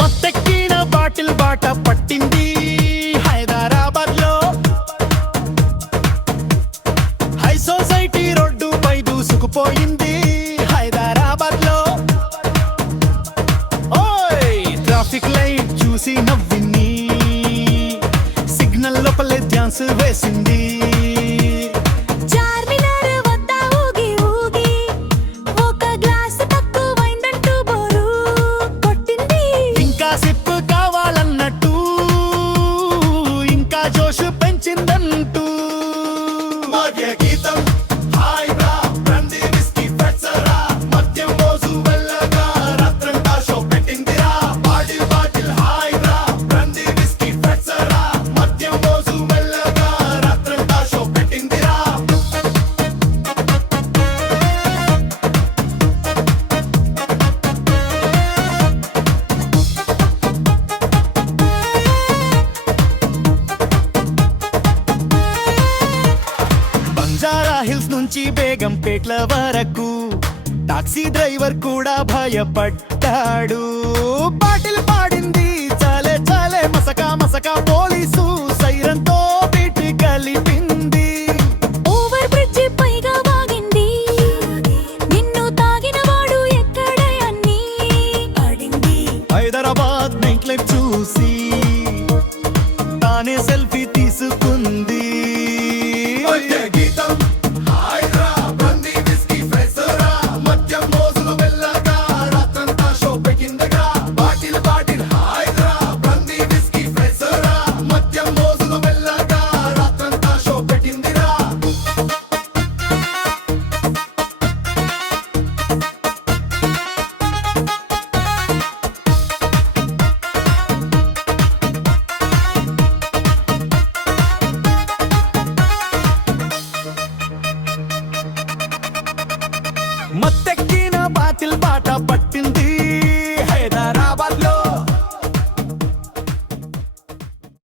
మత్తెక్కిన bottle బాట పట్టింది హైదరాబాద్ లో. హై సొసైటీ రోడ్డు పై దూసుకుపోయింది హైదరాబాద్ లో. ఓయ్ ట్రాఫిక్ లైట్ చూసి నవ్వింది, సిగ్నల్ లోపలే ధ్యాన్స్ వేసింది. జోష్ పెంచిందంటూ గీతం హాయ్ బ్రా బ్రాండీ విస్కీ ఫెట్సరా మద్యం మోజు వెళ్ళగా రాత్రంతా షో పెట్టిందిరా. బాటిల్ బాటిల్ హాయ్ బ్రా బ్రాండీ విస్కీ ఫెట్సరా మద్యం మోజు వెళ్ళగా రాత్రంతా షో పెట్టిందిరా. బంజారా హిల్స్ నుంచి బేగంపేట్ల వరకు టాక్సీ డ్రైవర్ కూడా భయపడ్డాడు.